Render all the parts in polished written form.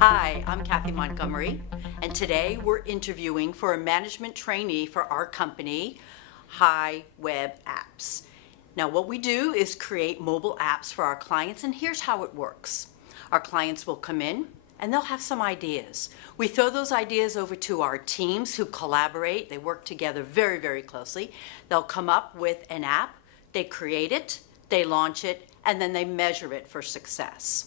Hi, I'm Kathy Montgomery, and today we're interviewing for a management trainee for our company, High Web Apps. Now, what we do is create mobile apps for our clients, and here's how it works. Our clients will come in and they'll have some ideas. We throw those ideas over to our teams who collaborate. They work together very, very closely. They'll come up with an app, they create it, they launch it, and then they measure it for success.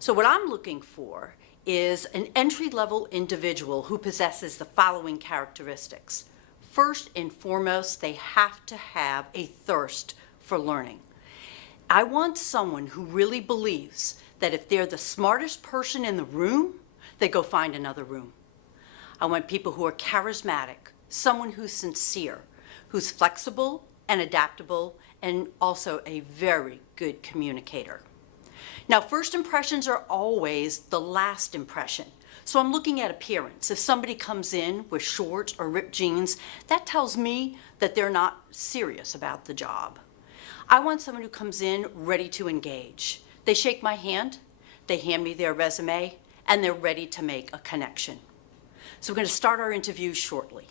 So what I'm looking for is an entry-level individual who possesses the following characteristics. First and foremost, they have to have a thirst for learning. I want someone who really believes that if they're the smartest person in the room, they go find another room. I want people who are charismatic, someone who's sincere, who's flexible and adaptable, and also a very good communicator. Now, first impressions are always the last impression. So I'm looking at appearance. If somebody comes in with shorts or ripped jeans, that tells me that they're not serious about the job. I want someone who comes in ready to engage. They shake my hand, they hand me their resume, and they're ready to make a connection. So we're going to start our interview shortly.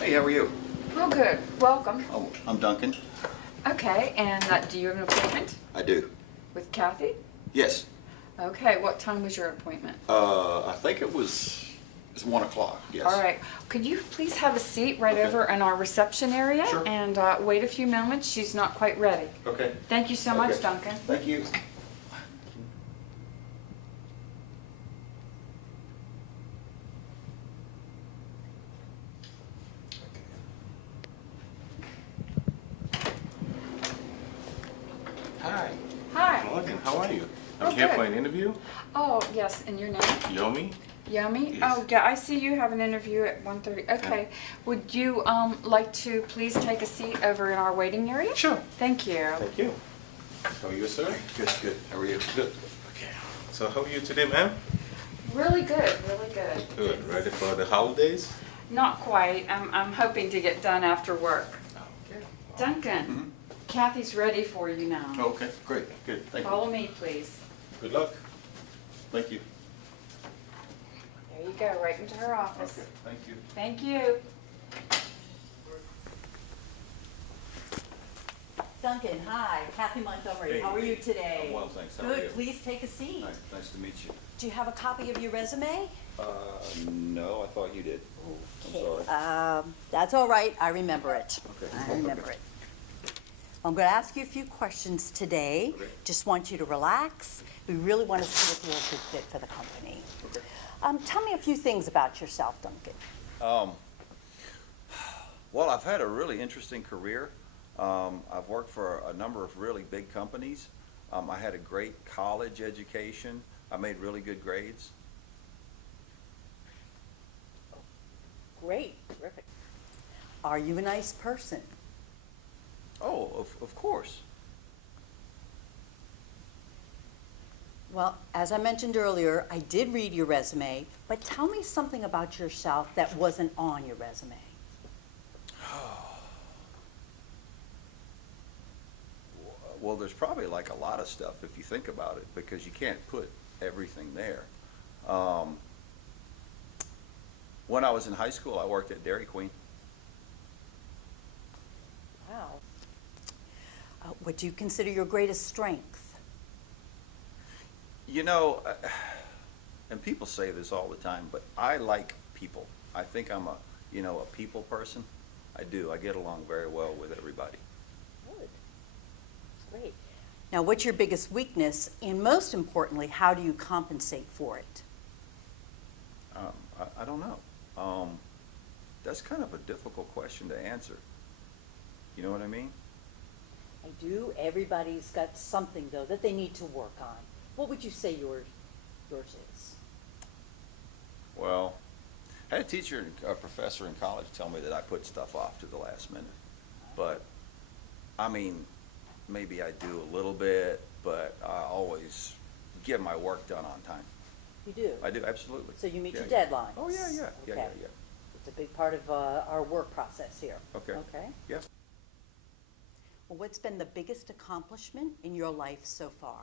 Hey, how are you? Oh, good. Welcome. Oh, I'm Duncan. Okay, and do you have an appointment I do. with Kathy? Yes. Okay, what time was your appointment? I think it's 1 o'clock, yes. All right. Could you please have a seat right Okay. over in our reception area? Sure. And wait a few moments. She's not quite ready. Okay. Thank you so much, Okay. Duncan. Thank you. Hi. Hi. Morgan, how are you? Oh, I'm here good. for an interview. Oh, yes, and your name? Yomi? Yummy? Yes. Oh, yeah, I see you have an interview at 1:30. Okay. Would you like to please take a seat over in our waiting area? Sure. Thank you. Thank you. How are you, sir? Good, good. How are you? Good. Okay. So how are you today, ma'am? Really good, really good. Good. Ready for the holidays? Not quite. I'm hoping to get done after work. Okay. Duncan, Mhm. Kathy's ready for you now. Okay, great, good. Thank you. Follow me, please. Good luck. Thank you. There you go, right into her office. Okay, thank you. Thank you. Duncan, hi. Kathy Montgomery. Hey. How are you today? I'm well, thanks. How are you? Good. Please take a seat. Nice to meet you. Do you have a copy of your resume? No, I thought you did. I'm Okay, sorry. that's all right. I remember it. Okay. I remember it. I'm going to ask you a few questions today. Okay. Just want you to relax. We really want to see if you're a good fit for the company. Okay. Tell me a few things about yourself, Duncan. Well, I've had a really interesting career. I've worked for a number of really big companies. I had a great college education. I made really good grades. Great. Terrific. Are you a nice person? Oh, of course. Well, as I mentioned earlier, I did read your resume, but tell me something about yourself that wasn't on your resume. Well, there's probably like a lot of stuff if you think about it, because you can't put everything there. When I was in high school, I worked at Dairy Queen. Wow. What do you consider your greatest strength? You know, and people say this all the time, but I like people. I think I'm a people person. I do. I get along very well with everybody. Good. Great. Now, what's your biggest weakness, and most importantly, how do you compensate for it? I don't know. That's kind of a difficult question to answer. You know what I mean? I do. Everybody's got something, though, that they need to work on. What would you say yours is? Well, I had a professor in college tell me that I put stuff off to the last minute. But, I mean, maybe I do a little bit, but I always get my work done on time. You do? I do, absolutely. So you meet Yeah, your yeah. deadlines? Oh, yeah, yeah, yeah, Okay. yeah. It's a big part of our work process here. Okay. Okay. Yeah. Well, what's been the biggest accomplishment in your life so far?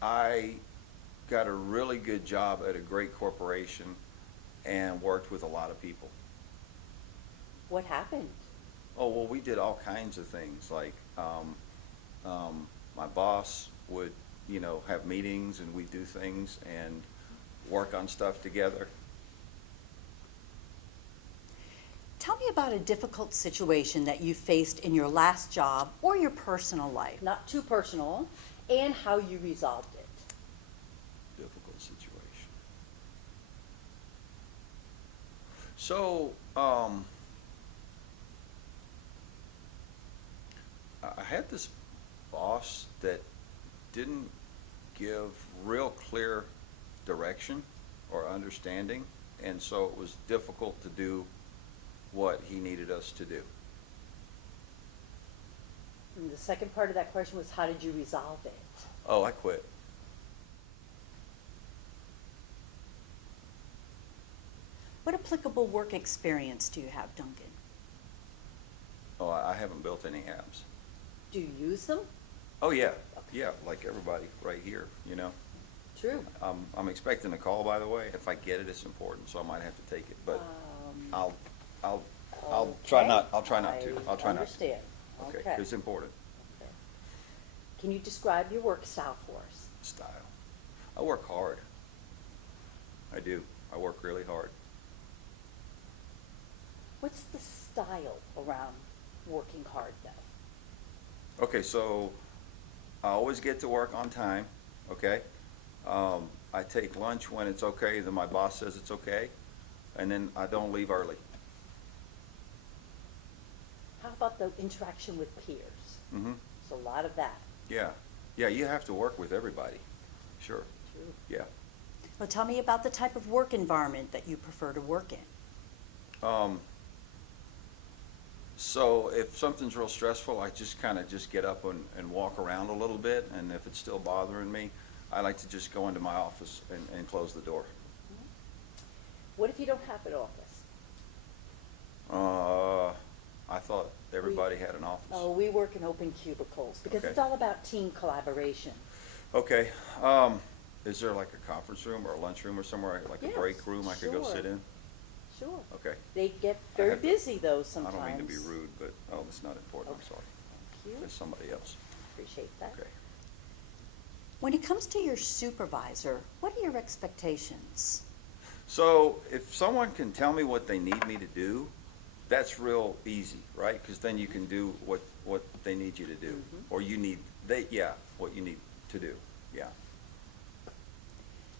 I got a really good job at a great corporation and worked with a lot of people. What happened? Oh, well, we did all kinds of things, like, my boss would, have meetings and we'd do things and work on stuff together. Tell me about a difficult situation that you faced in your last job or your personal life, not too personal, and how you resolved it. Difficult situation. So, I had this boss that didn't give real clear direction or understanding, and so it was difficult to do what he needed us to do. And the second part of that question was, how did you resolve it? Oh, I quit. What applicable work experience do you have, Duncan? Oh, I haven't built any apps. Do you use them? Oh, yeah, yeah, like everybody right here, True. I'm expecting a call, by the way. If I get it, it's important, so I might have to take it, but I'll try not, I'll try not to. I'll try not to. Understand. Okay, Okay. it's important. Okay. Can you describe your work style for us? Style. I work hard. I do. I work really hard. What's the style around working hard, though? Okay, so I always get to work on time, okay? I take lunch when it's okay, then my boss says it's okay, and then I don't leave early. How about the interaction with peers? Mm-hmm. There's a lot of that. Yeah. Yeah, you have to work with everybody. Sure. True. Yeah. Well, tell me about the type of work environment that you prefer to work in. So if something's real stressful, I just kind of just get up and walk around a little bit, and if it's still bothering me, I like to just go into my office and close the door. What if you don't have an office? I thought everybody had an office. Oh, we work in open cubicles because Okay. it's all about team collaboration. Okay, is there like a conference room or a lunchroom or somewhere, like a Yes, break room I could go sure. sit in? Sure. Okay. They get I very have to- busy though I sometimes. don't mean to be rude, but, oh, that's not important, I'm Okay. sorry. Thank you. It's somebody else. Appreciate that. Okay. When it comes to your supervisor, what are your expectations? So if someone can tell me what they need me to do, that's real easy, right? Because then you can do what they need you to do. Mhm. Or what you need to do, yeah.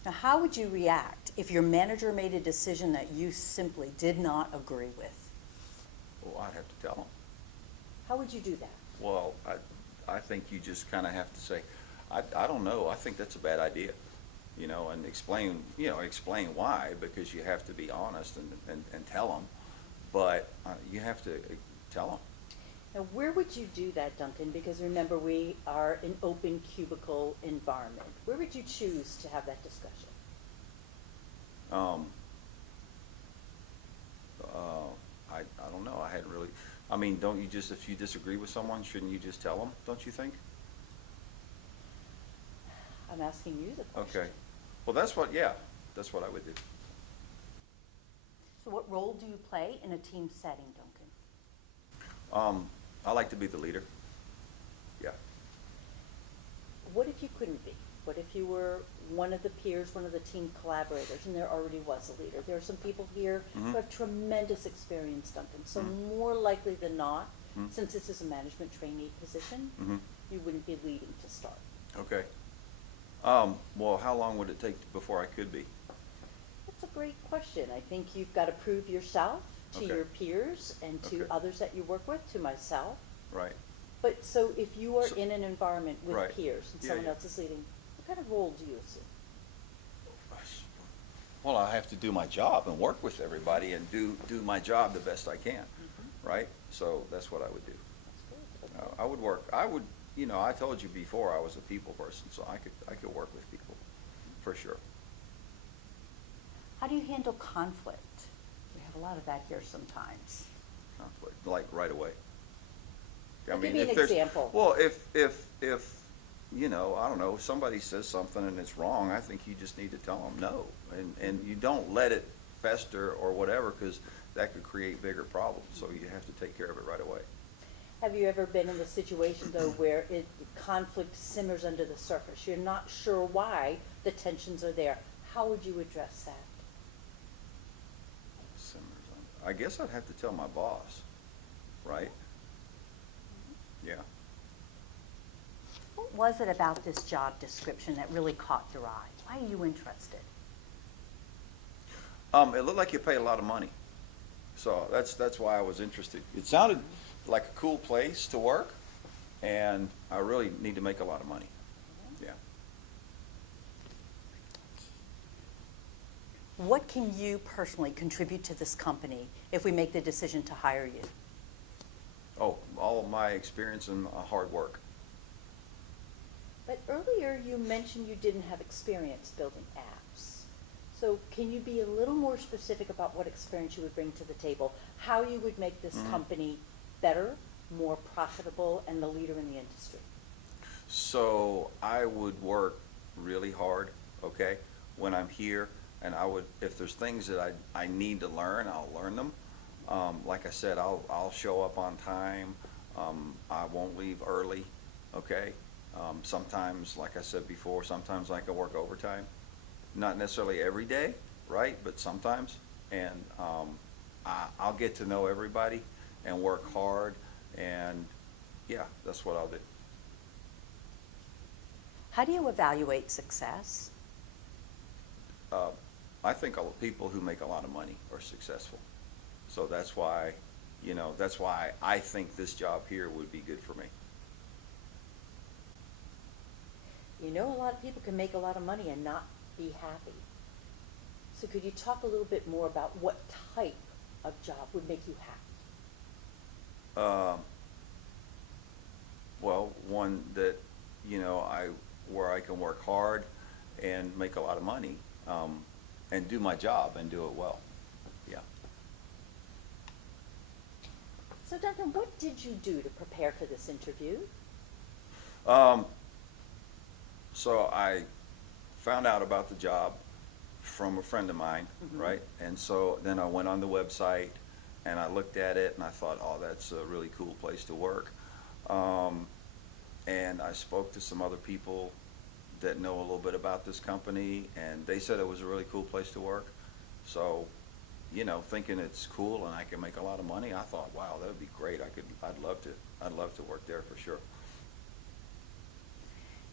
Now, how would you react if your manager made a decision that you simply did not agree with? Well, I'd have to tell them. How would you do that? Well, I think you just kind of have to say, I don't know, I think that's a bad idea, and explain why, because you have to be honest and tell them, but you have to tell them. Now, where would you do that, Duncan? Because remember, we are an open cubicle environment. Where would you choose to have that discussion? I don't know, I hadn't really, don't you just, if you disagree with someone, shouldn't you just tell them, don't you think? I'm asking you the question. Okay, well, that's what I would do. So what role do you play in a team setting, Duncan? I like to be the leader, yeah. What if you couldn't be? What if you were one of the peers, one of the team collaborators, and there already was a leader? There are some people here Mhm. who have tremendous experience, Duncan. So Mhm. more likely than not, Mhm. since this is a management trainee position, Mhm. you wouldn't be leading to start. Okay. Well, how long would it take before I could be? That's a great question. I think you've got to prove yourself to Okay. your peers and to Okay. others that you work with, to myself. Right. But so if you are So- in an environment with Right. peers and Yeah, someone yeah. else is leading, what kind of role do you assume? Well, I have to do my job and work with everybody and do my job the best I can, right? So that's what I would do. That's good. Okay. I would work, you know, I told you before, I was a people person, so I could work with people, for sure. How do you handle conflict? We have a lot of that here sometimes. Conflict, like right away. I Well, mean, give me an if there's- example. Well, if, you know, I don't know, if somebody says something and it's wrong, I think you just need to tell them no. And you don't let it fester or whatever, because that could create bigger problems, so you have to take care of it right away. Have you ever been in the situation, though, where conflict simmers under the surface? You're not sure why the tensions are there. How would you address that? Simmers on- I guess I'd have to tell my boss, right? Yeah. What was it about this job description that really caught your eye? Why are you interested? It looked like you pay a lot of money, so that's why I was interested. It sounded like a cool place to work, and I really need to make a lot of money. Yeah. What can you personally contribute to this company if we make the decision to hire you? Oh, all of my experience and hard work. But earlier you mentioned you didn't have experience building apps. So can you be a little more specific about what experience you would bring to the table? How you would make this company better, more profitable, and the leader in the industry? So I would work really hard, okay, when I'm here, and I would, if there's things that I need to learn, I'll learn them. Like I said, I'll show up on time. I won't leave early, okay? Sometimes, like I said before, sometimes I can work overtime. Not necessarily every day, right, but sometimes. And I'll get to know everybody and work hard, and yeah, that's what I'll do. How do you evaluate success? I think all the people who make a lot of money are successful. So that's why, you know, that's why I think this job here would be good for me. You know, a lot of people can make a lot of money and not be happy. So could you talk a little bit more about what type of job would make you happy? Well, one that, you know, where I can work hard and make a lot of money, and do my job and do it well. Yeah. So Duncan, what did you do to prepare for this interview? So I found out about the job from a friend of mine, right? And so then I went on the website and I looked at it and I thought, oh, that's a really cool place to work. And I spoke to some other people that know a little bit about this company, and they said it was a really cool place to work. So, you know, thinking it's cool and I can make a lot of money, I thought, wow, that would be great. I'd love to work there for sure.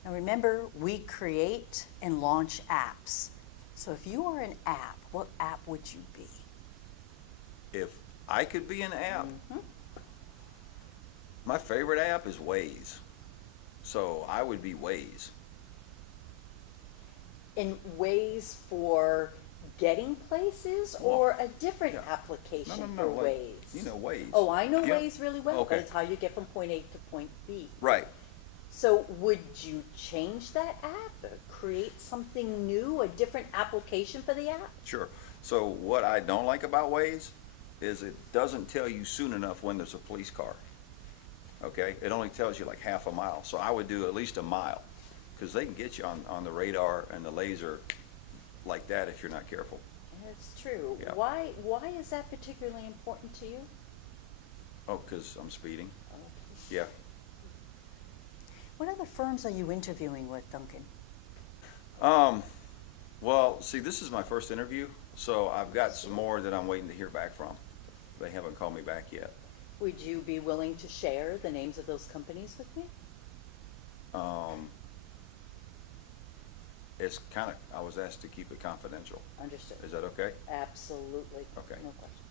Now remember, we create and launch apps. So if you are an app, what app would you be? If I could be an app, my favorite app is Waze. So I would be Waze. In ways for getting places or a different yeah. application No, for like, Waze? you know, Waze. Oh, I know Yeah. Waze really well, Okay. but it's how you get from point A to point B. Right. So would you change that app or create something new, a different application for the app? Sure. So what I don't like about Waze is it doesn't tell you soon enough when there's a police car. Okay? It only tells you like half a mile. So I would do at least a mile, because they can get you on the radar and the laser like that if you're not careful. That's true. Yeah. Why is that particularly important to you? Oh, because I'm speeding. Yeah. What other firms are you interviewing with, Duncan? Well, see, this is my first interview, so I've got some more that I'm waiting to hear back from. They haven't called me back yet. Would you be willing to share the names of those companies with me? It's kind of, I was asked to keep it confidential. Understood. Is that okay? Absolutely. Okay. No question.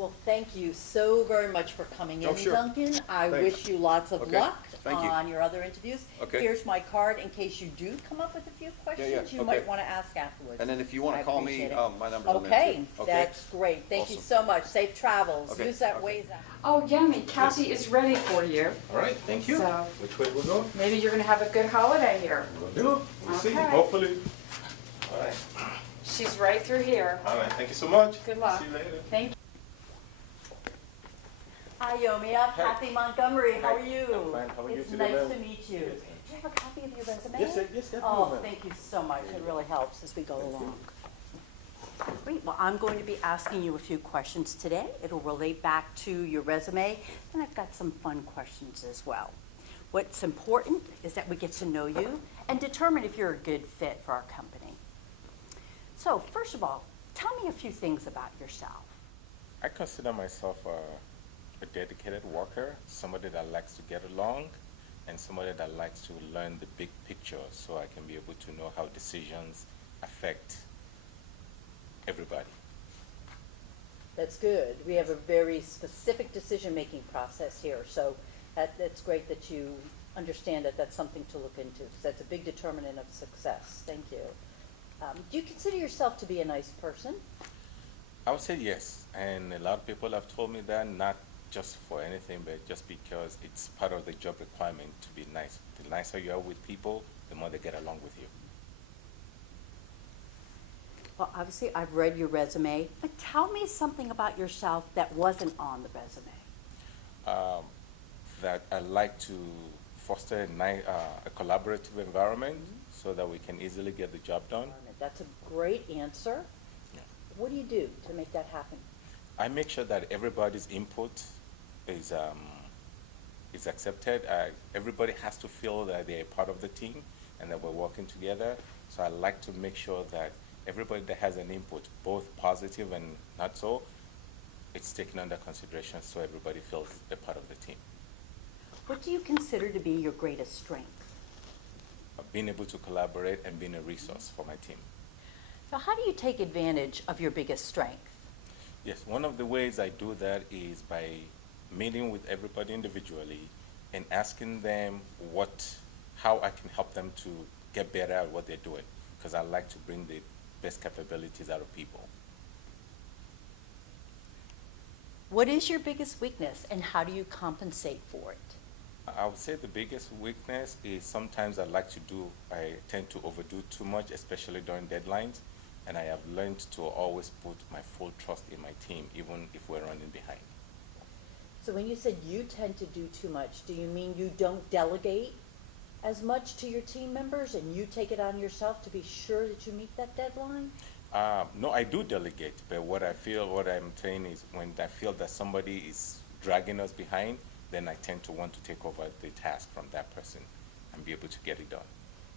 Well, thank you so very much for coming Oh, in, sure. Duncan. I Thanks. wish you lots of Okay. luck Thank you. on your other interviews. Okay. Here's my card in case you do come up with a few questions you okay. might want to ask afterwards. And then if you want I to call me, appreciate it. my number's on there Okay, too. that's great. Thank you Awesome. so much. Safe travels. Okay, Use that okay. Waze app. Oh, yummy. Kathy is ready for you. All right, thank you. So- Which way we go? Maybe you're gonna have a good holiday here. We'll do. We'll see, Okay. hopefully. All right. She's right through here. All right, thank you so much. Good luck. See you later. Thank you. Hi, Yomi. I'm Kathy Montgomery. How are you? I'm fine. How are you It's today, nice ma'am? to meet you. Yes, Do you have a copy of your resume? Yes, definitely, Oh, ma'am. thank you so much. It really helps as we go along. Great. Well, I'm going to be asking you a few questions today. It'll relate back to your resume, and I've got some fun questions as well. What's important is that we get to know you and determine if you're a good fit for our company. So, first of all, tell me a few things about yourself. I consider myself a dedicated worker, somebody that likes to get along, and somebody that likes to learn the big picture so I can be able to know how decisions affect everybody. That's good. We have a very specific decision-making process here, so that's great that you understand that that's something to look into, because that's a big determinant of success. Thank you. Do you consider yourself to be a nice person? I would say yes, and a lot of people have told me that, not just for anything, but just because it's part of the job requirement to be nice. The nicer you are with people, the more they get along with you. Well, obviously, I've read your resume, but tell me something about yourself that wasn't on the resume. That I like to foster a collaborative environment so that we can easily get the job done. That's a great answer. Yeah. What do you do to make that happen? I make sure that everybody's input is accepted. Everybody has to feel that they're a part of the team and that we're working together. So I like to make sure that everybody that has an input, both positive and not so, it's taken under consideration so everybody feels a part of the team. What do you consider to be your greatest strength? Being able to collaborate and being a resource for my team. So how do you take advantage of your biggest strength? Yes, one of the ways I do that is by meeting with everybody individually and asking them how I can help them to get better at what they're doing, because I like to bring the best capabilities out of people. What is your biggest weakness and how do you compensate for it? I would say the biggest weakness is sometimes I tend to overdo too much, especially during deadlines, and I have learned to always put my full trust in my team, even if we're running behind. So when you said you tend to do too much, do you mean you don't delegate as much to your team members and you take it on yourself to be sure that you meet that deadline? No, I do delegate, but what I'm saying is when I feel that somebody is dragging us behind, then I tend to want to take over the task from that person and be able to get it done.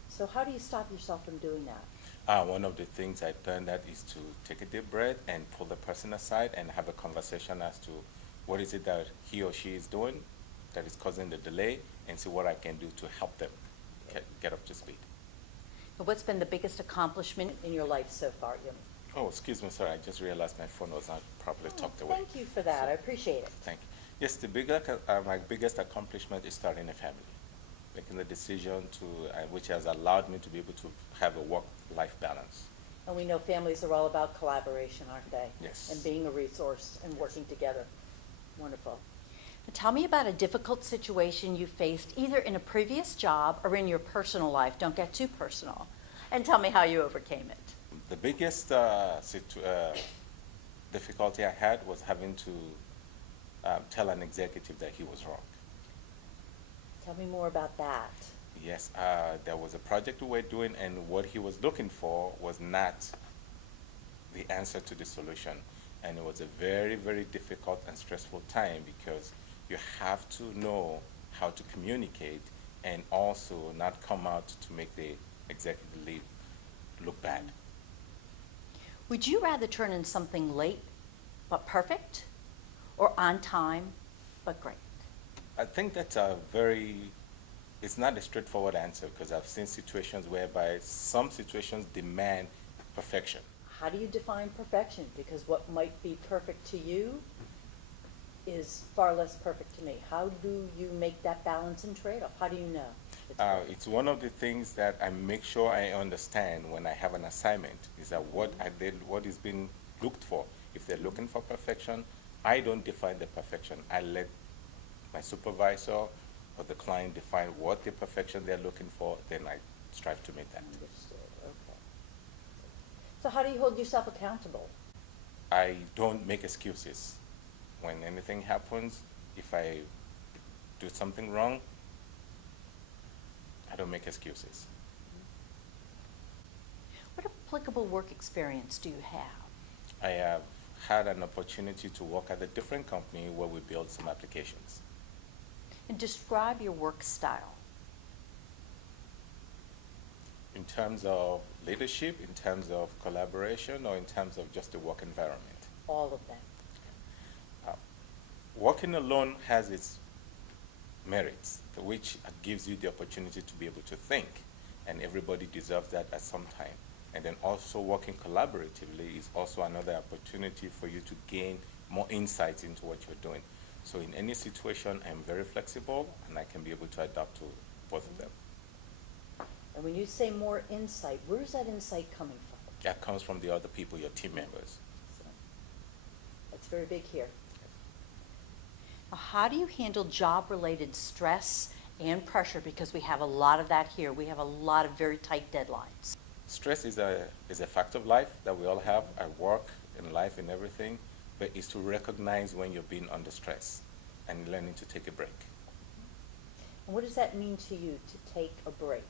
So how do you stop yourself from doing that? One of the things I've done that is to take a deep breath and pull the person aside and have a conversation as to what is it that he or she is doing that is causing the delay, and see what I can do to help them get up to speed. What's been the biggest accomplishment in your life so far, Yumi? Oh, excuse me, sir, I just realized my phone was not properly tucked away. Thank you for that. I appreciate it. Thank you. Yes, my biggest accomplishment is starting a family, making the decision which has allowed me to be able to have a work-life balance. And we know families are all about collaboration, aren't they? Yes. And being a resource and working together. Wonderful. Tell me about a difficult situation you faced either in a previous job or in your personal life. Don't get too personal. And tell me how you overcame it. The biggest difficulty I had was having to tell an executive that he was wrong. Tell me more about that. Yes, there was a project we were doing, and what he was looking for was not the answer to the solution. And it was a very, very difficult and stressful time because you have to know how to communicate and also not come out to make the executive lead look bad. Would you rather turn in something late but perfect or on time but great? I think that's it's not a straightforward answer because I've seen situations whereby some situations demand perfection. How do you define perfection? Because what might be perfect to you is far less perfect to me. How do you make that balance and trade-off? How do you know? it's right? It's one of the things that I make sure I understand when I have an assignment, is that what I did, what is being looked for. If they're looking for perfection, I don't define the perfection. I let my supervisor or the client define what the perfection they're looking for, then I strive to meet that. Understood, okay. So how do you hold yourself accountable? I don't make excuses. When anything happens, if I do something wrong, I don't make excuses. What applicable work experience do you have? I have had an opportunity to work at a different company where we build some applications. And describe your work style. In terms of leadership, in terms of collaboration, or in terms of just the work environment. All of them. Working alone has its merits, which gives you the opportunity to be able to think, and everybody deserves that at some time. And then also working collaboratively is also another opportunity for you to gain more insights into what you're doing. So in any situation, I'm very flexible, and I can be able to adapt to both of them. And when you say more insight, where's that insight coming from? That comes from the other people, your team members. So, that's very big here. Now, how do you handle job-related stress and pressure? Because we have a lot of that here. We have a lot of very tight deadlines. Stress is a fact of life that we all have at work, in life, in everything, but it's to recognize when you're being under stress and learning to take a break. And what does that mean to you, to take a break?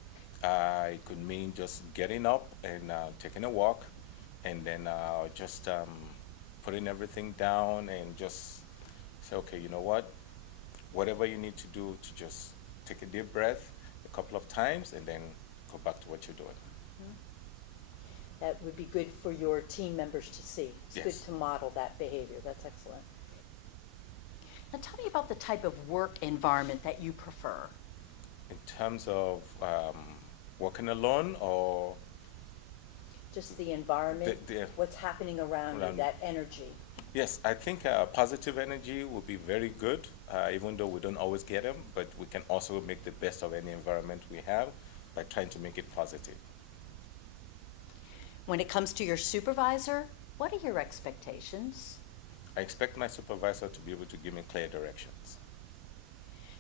It could mean just getting up and taking a walk, and then just putting everything down and just say, okay, you know what? Whatever you need to do to just take a deep breath a couple of times and then go back to what you're doing. That would be good for your team members to see. It's Yes. good to model that behavior. That's excellent. Now, tell me about the type of work environment that you prefer. In terms of working alone or Just the environment, The- what's happening around you, Around- that energy. yes, I think positive energy will be very good, even though we don't always get them, but we can also make the best of any environment we have by trying to make it positive. When it comes to your supervisor, what are your expectations? I expect my supervisor to be able to give me clear directions.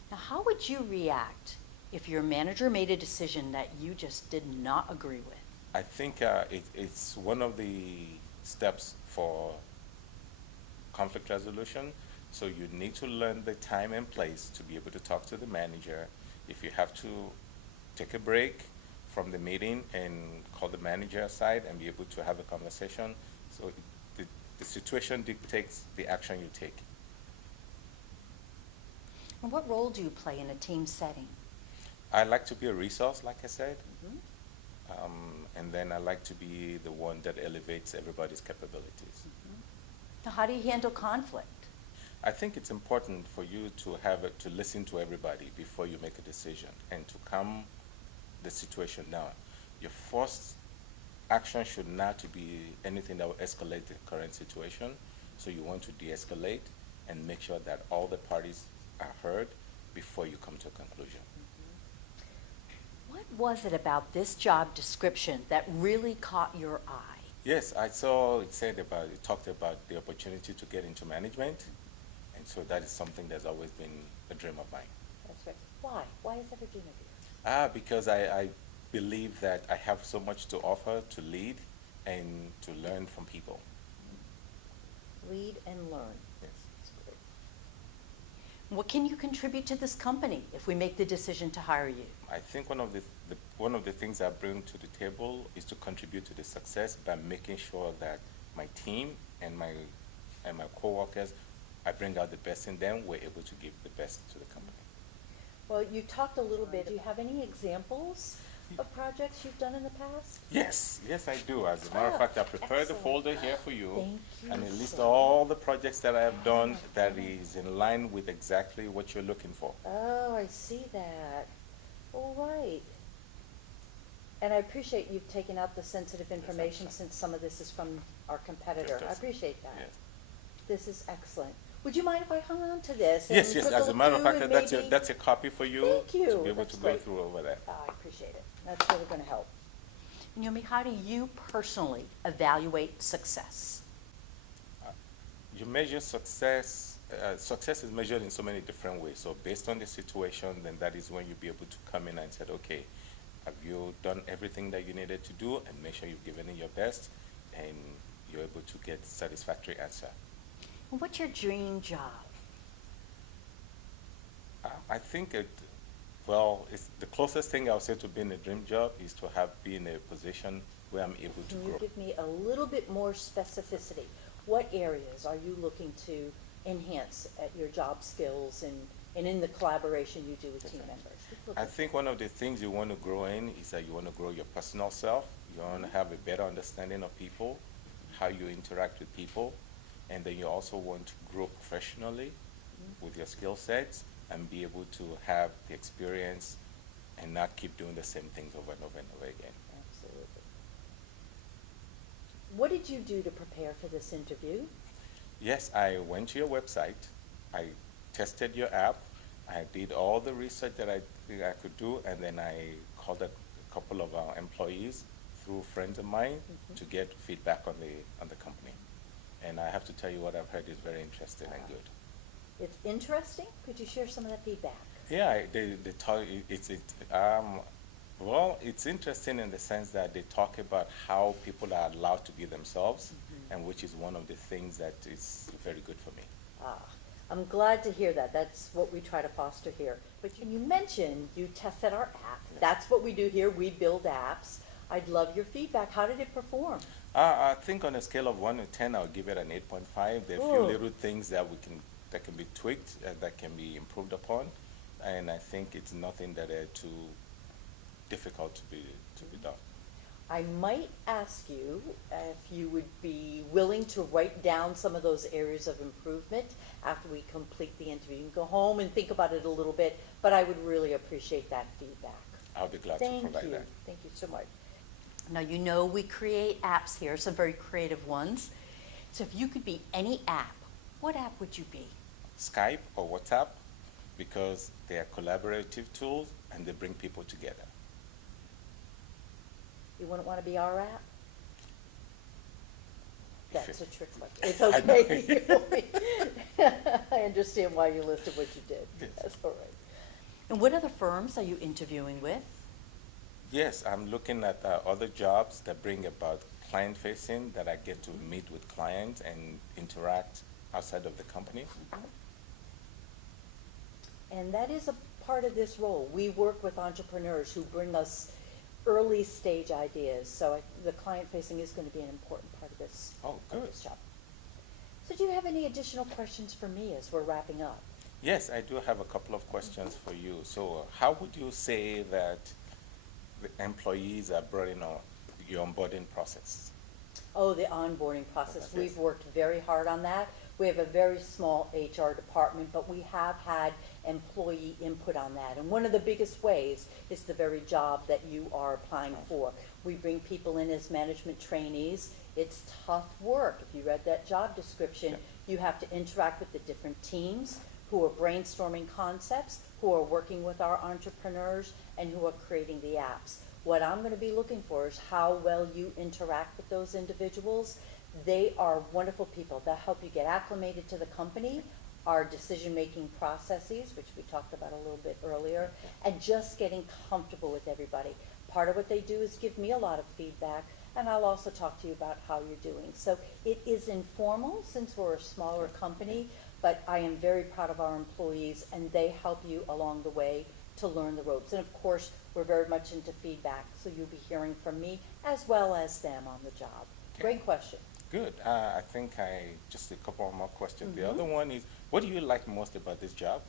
Now, how would you react if your manager made a decision that you just did not agree with? I think it's one of the steps for conflict resolution. So you need to learn the time and place to be able to talk to the manager. If you have to take a break from the meeting and call the manager aside and be able to have a conversation. So the situation dictates the action you take. And what role do you play in a team setting? I like to be a resource, like I said. Mhm. And then I like to be the one that elevates everybody's capabilities. Now, how do you handle conflict? I think it's important for you to listen to everybody before you make a decision and to calm the situation down. Your first action should not to be anything that will escalate the current situation. So you want to de-escalate and make sure that all the parties are heard before you come to a conclusion. What was it about this job description that really caught your eye? Yes, I saw it talked about the opportunity to get into management. And so that is something that's always been a dream of mine. That's right. Why? Why is that a dream of yours? Because I believe that I have so much to offer to lead and to learn from people. Lead and learn. Yes. That's great. What can you contribute to this company if we make the decision to hire you? I think one of the things I bring to the table is to contribute to the success by making sure that my team and my coworkers, I bring out the best in them. We're able to give the best to the company. Well, you talked a little bit. Do you have any examples of projects you've done in the past? Yes, I do. As a matter of fact, I prepared a Excellent. folder here for you. Thank you And it lists so all the projects that I have done that is in line with exactly what you're looking for. Oh, I see that. All right. And I appreciate you've taken out the sensitive information excellent. since some of this is from our competitor. I Yes. appreciate that. Yes. This is excellent. Would you mind if I hung on to this? and Yes, yes, took as a look matter of through fact, and that's a, maybe- that's a copy for you. Thank you. To be able That's to go great. through over there. I appreciate it. That's really gonna help. Naomi, how do you personally evaluate success? You measure success, success is measured in so many different ways. So based on the situation, then that is when you'll be able to come in and say, okay, have you done everything that you needed to do, and make sure you've given it your best, and you're able to get satisfactory answer. And what's your dream job? I think it's the closest thing I would say to being a dream job is to be in a position where I'm able to Can you grow. give me a little bit more specificity? What areas are you looking to enhance at your job skills and in the collaboration you do with team members? I think one of the things you want to grow in is that you want to grow your personal self. You want to have a better understanding of people, how you interact with people, and then you also want to grow professionally with your skill sets and be able to have the experience and not keep doing the same things over and over and over again. Absolutely. What did you do to prepare for this interview? Yes, I went to your website, I tested your app, I did all the research that I think I could do, and then I called a couple of our employees through friends of mine to get feedback on the company. And I have to tell you, what I've heard is very interesting and good. It's interesting. Could you share some of that feedback? Yeah, they talk, well, it's interesting in the sense that they talk about how people are allowed to be themselves, and which is one of the things that is very good for me. I'm glad to hear that. That's what we try to foster here. But you mentioned you tested our app. That's what we do here. We build apps. I'd love your feedback. How did it perform? I think on a scale of 1 to 10, I'll give it an 8.5. There are a few Ooh. little things that that can be tweaked, that can be improved upon, and I think it's nothing that are too difficult to be done. I might ask you if you would be willing to write down some of those areas of improvement after we complete the interview. You can go home and think about it a little bit, but I would really appreciate that feedback. I'll be glad to Thank provide you. that. Thank you so much. Now, you know we create apps here, some very creative ones. So if you could be any app, what app would you be? Skype or WhatsApp, because they are collaborative tools and they bring people together. You wouldn't want to be our app? If That's a it- trick question. It's I know. okay. I understand why you listed what you did. Yes. That's all right. And what other firms are you interviewing with? Yes, I'm looking at other jobs that bring about client-facing, that I get to meet with clients and interact outside of the company. And that is a part of this role. We work with entrepreneurs who bring us early stage ideas. So the client facing is going to be an important part of this, Oh, of good. this job. So do you have any additional questions for me as we're wrapping up? Yes, I do have a couple of questions for you. So how would you say that the employees are brought in on your onboarding process? Oh, the onboarding process. Yes. We've worked very hard on that. We have a very small HR department, but we have had employee input on that. And one of the biggest ways is the very job that you are applying for. We bring people in as management trainees. It's tough work. If you read that job description, you have to interact with the different teams who are brainstorming concepts, who are working with our entrepreneurs, and who are creating the apps. What I'm going to be looking for is how well you interact with those individuals. They are wonderful people that help you get acclimated to the company, our decision-making processes, which we talked about a little bit earlier, and just getting comfortable with everybody. Part of what they do is give me a lot of feedback, and I'll also talk to you about how you're doing. So it is informal since we're a smaller company, but I am very proud of our employees, and they help you along the way to learn the ropes. And of course, we're very much into feedback, so you'll be hearing from me as well as them on the job. Great question. Good. I think just a couple more questions. The Mhm. other one is, what do you like most about this job?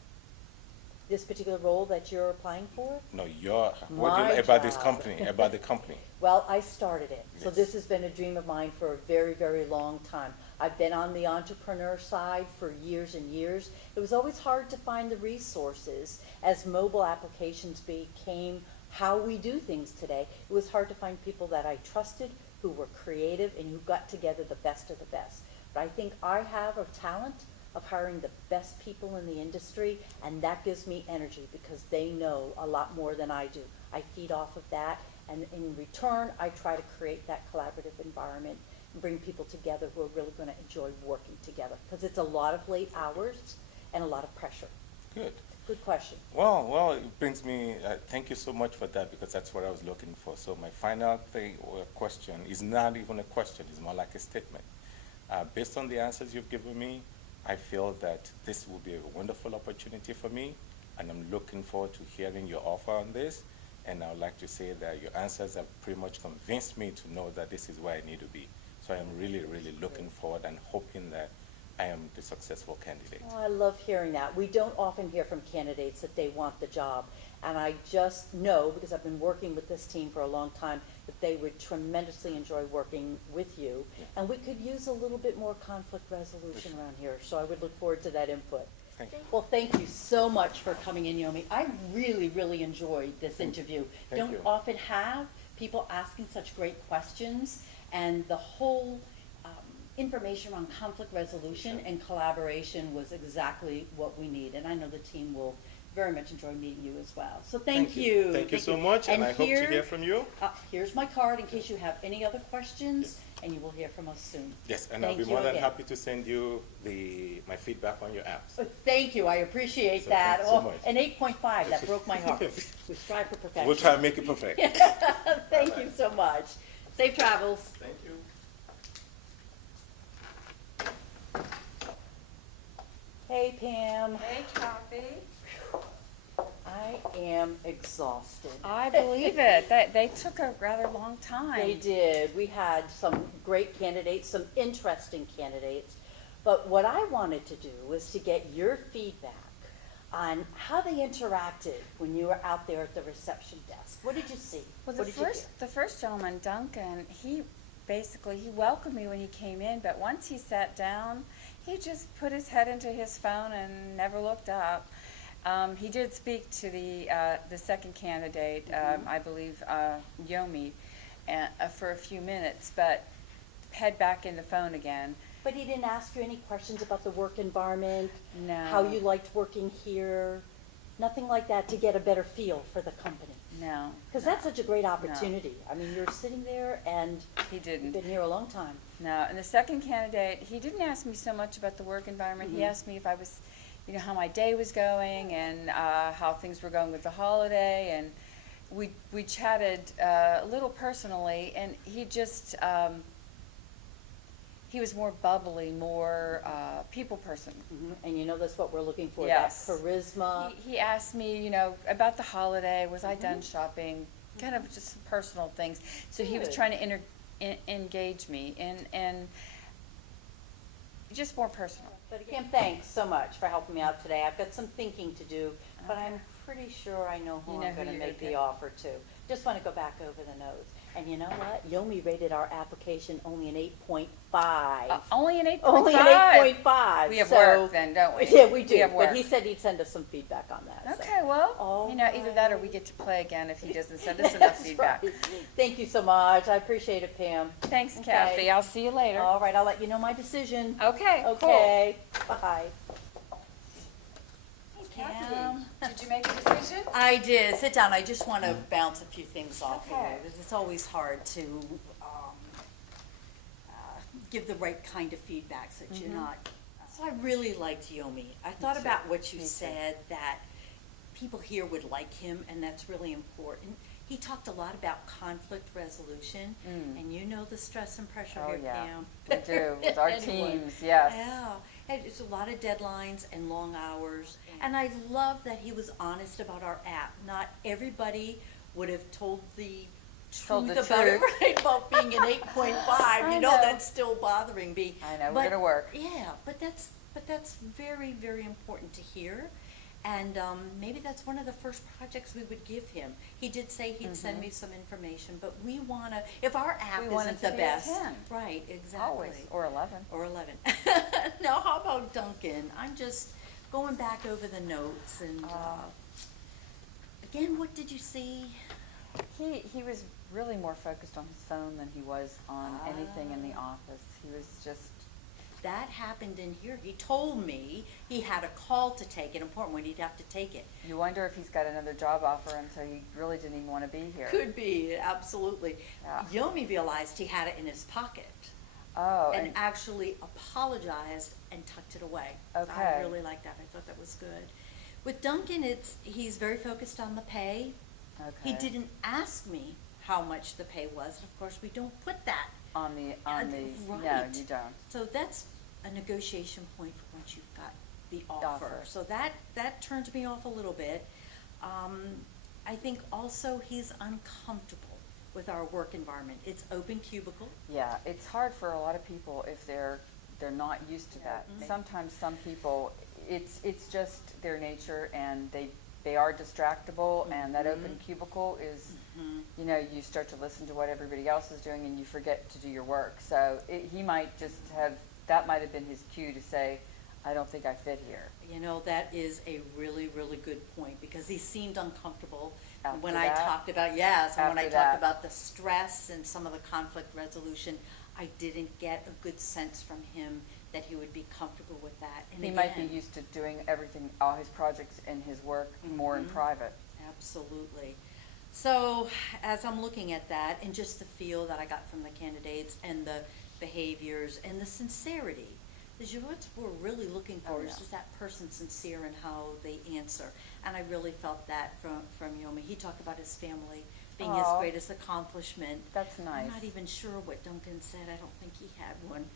This particular role that you're applying for? No, what do you My like about this job. company, about the company? Well, I started it, so Yes. this has been a dream of mine for a very, very long time. I've been on the entrepreneur side for years and years. It was always hard to find the resources as mobile applications became how we do things today. It was hard to find people that I trusted, who were creative, and who got together the best of the best. But I think I have a talent of hiring the best people in the industry, and that gives me energy because they know a lot more than I do. I feed off of that, and in return, I try to create that collaborative environment and bring people together who are really going to enjoy working together, because it's a lot of late hours and a lot of pressure. Good. Good question. Well, it brings me, thank you so much for that, because that's what I was looking for. So my final thing, or question, is not even a question, it's more like a statement. Based on the answers you've given me, I feel that this will be a wonderful opportunity for me, and I'm looking forward to hearing your offer on this. And I would like to say that your answers have pretty much convinced me to know that this is where I need to be. So I am really, really looking forward and hoping that I am the successful candidate. Oh, I love hearing that. We don't often hear from candidates that they want the job. And I just know, because I've been working with this team for a long time, that they would tremendously enjoy working with you. And we could use a little bit more conflict resolution around here, so I would look forward to that input. Thank you. Well, thank you so much for coming in, Yomi. I really, really enjoyed this interview. Thank Don't you. often have people asking such great questions, and the whole information around conflict resolution and collaboration was exactly what we need. And I know the team will very much enjoy meeting you as well. So thank you. Thank you so much, and I hope to here- hear from you. Here's my card in case you have any other questions, and you will hear from us soon. Yes, and I'll Thank be you more than again. happy to send you my feedback on your apps. Thank you, I appreciate So that. thank you so Oh, much. an 8.5, that broke my heart. We strive for perfection. We'll try and make it perfect. Thank you so much. Safe travels. Thank you. Hey, Pam. Hey, Kathy. I am exhausted. I believe it. They took a rather long time. They did. We had some great candidates, some interesting candidates. But what I wanted to do was to get your feedback on how they interacted when you were out there at the reception desk. What did you see? Well, What did you hear? the first gentleman, Duncan, he welcomed me when he came in, but once he sat down, he just put his head into his phone and never looked up. He did speak to the second candidate, I believe, Yomi, for a few minutes, but head back in the phone again. But he didn't ask you any questions about the work environment? No. How you liked working here? Nothing like that to get a better feel for the company? No. Because that's such a great opportunity. I mean, you're sitting there and He you've didn't. been here a long time. No, and the second candidate, he didn't ask me so much about the work environment. He asked me if I was, how my day was going and how things were going with the holiday, and we chatted a little personally, and he just he was more bubbly, more people person. And you know that's what we're looking for, Yes. that charisma. He asked me, about the holiday, was I done shopping, kind of just personal things. So he was Good. trying to engage me and just more personal. But again, thanks so much for helping me out today. I've got some thinking to do, but I'm pretty sure I know who You know I'm who going to you're make gonna the pick. offer to. Just want to go back over the notes. And you know what? Yomi rated our application only an 8.5. Only an 8.5. Only an 8.5. We have so- work then, don't we? Yeah, we do. have But work. he said he'd send us some feedback on that. so. Okay, well, All either that or we get to play again if he doesn't send us enough That's feedback. right. Thank you so much. I appreciate it, Pam. Thanks, Okay. Kathy. I'll see you later. All right, I'll let you know my decision. Okay, cool. Okay, bye. Kathy, did you make a decision? I did. Sit down. I just want to bounce a few things off of Okay. you. It's always hard to give the right kind of feedback so that you're not. So I really liked Yomi. I thought about what you Me too. said, that people here would like him, and that's really important. He talked a lot about conflict resolution, and you know the stress and pressure Oh, here, yeah. Pam. We do, with our Anyone. teams, yes. Yeah, and it's a lot of deadlines and long hours. And I love that he was honest about our app. Not everybody would have told the Told truth the about it, truth. right, about being an 8.5. I You know, know. that's still bothering me. I know, we're But- gonna work. Yeah, but that's very, very important to hear. And maybe that's one of the first projects we would give him. He did say he'd send me some information, but we wanna, if our app We want it isn't to the be a best. 10. Right, exactly. Always, or 11. Or 11. Now, how about Duncan? I'm just going back over the notes and, again, what did you see? He was really more focused on his phone than he was on anything in the office. He was just that happened in here. He told me he had a call to take, an important one, he'd have to take it. You wonder if he's got another job offer, and so he really didn't even want to be here. Could be, absolutely. Yeah. Yomi realized he had it in his pocket Oh, and and, actually apologized and tucked it away. I Okay. really liked that. I thought that was good. With Duncan, he's very focused on the pay. He okay. didn't ask me how much the pay was. Of course, we don't put that. On the, no, Right. you don't. So that's a negotiation point for once you've got the offer. Offer. So that turns me off a little bit. I think also he's uncomfortable with our work environment. It's open cubicle. Yeah, it's hard for a lot of people if they're not used to that. Mhm. Sometimes some people, it's just their nature, and they are distractible, and that open cubicle is, you know, you start to listen to what everybody else is doing and you forget to do your work. So he might just have, that might have been his cue to say, I don't think I fit here. You know, that is a really, really good point, because he seemed uncomfortable when After I that? talked about, yes, and when I After talked that. about the stress and some of the conflict resolution. I didn't get a good sense from him that he would be comfortable with that. And He might be again, used to doing everything, all his projects and his work more in Mhm. private. Absolutely. So as I'm looking at that, and just the feel that I got from the candidates and the behaviors and the sincerity, is what we're really looking for, Oh, is yeah. just that person sincere in how they answer. And I really felt that from Yomi. He talked about his family being his Aw. greatest accomplishment. That's nice. I'm not even sure what Duncan said. I don't think he had one.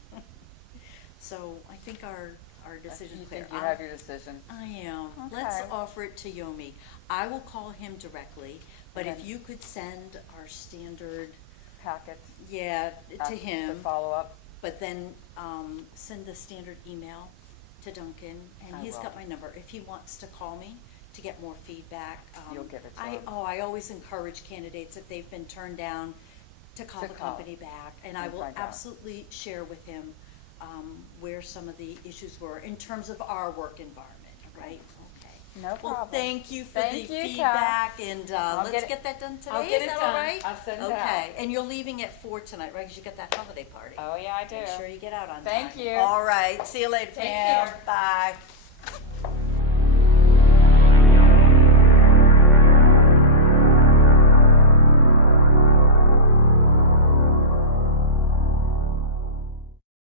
So I think our decision's You clear. think you have your decision? I am. Let's Okay. offer it to Yomi. I will call him directly, but if Okay. you could send our standard, Packet? yeah, to The him, follow-up? but then, send the standard email to Duncan, and I he's got will. my number. If he wants to call me to get more feedback, You'll give it to I him. I always encourage candidates, if they've been turned down, to call To the call company back. And I and will find out. absolutely share with him, where some of the issues were in terms of our work environment, right? Okay. No Well, problem. thank you for the Thank you, Kat. feedback, and I'll let's get it- get that done today. I'll get Is it that done. all right? I'll send it out. Okay, and you're leaving at 4 tonight, right? Because you got that holiday party. Oh, yeah, I do. Make sure you get out on time. Thank you. All right, see you later, Take Pam. care. Bye.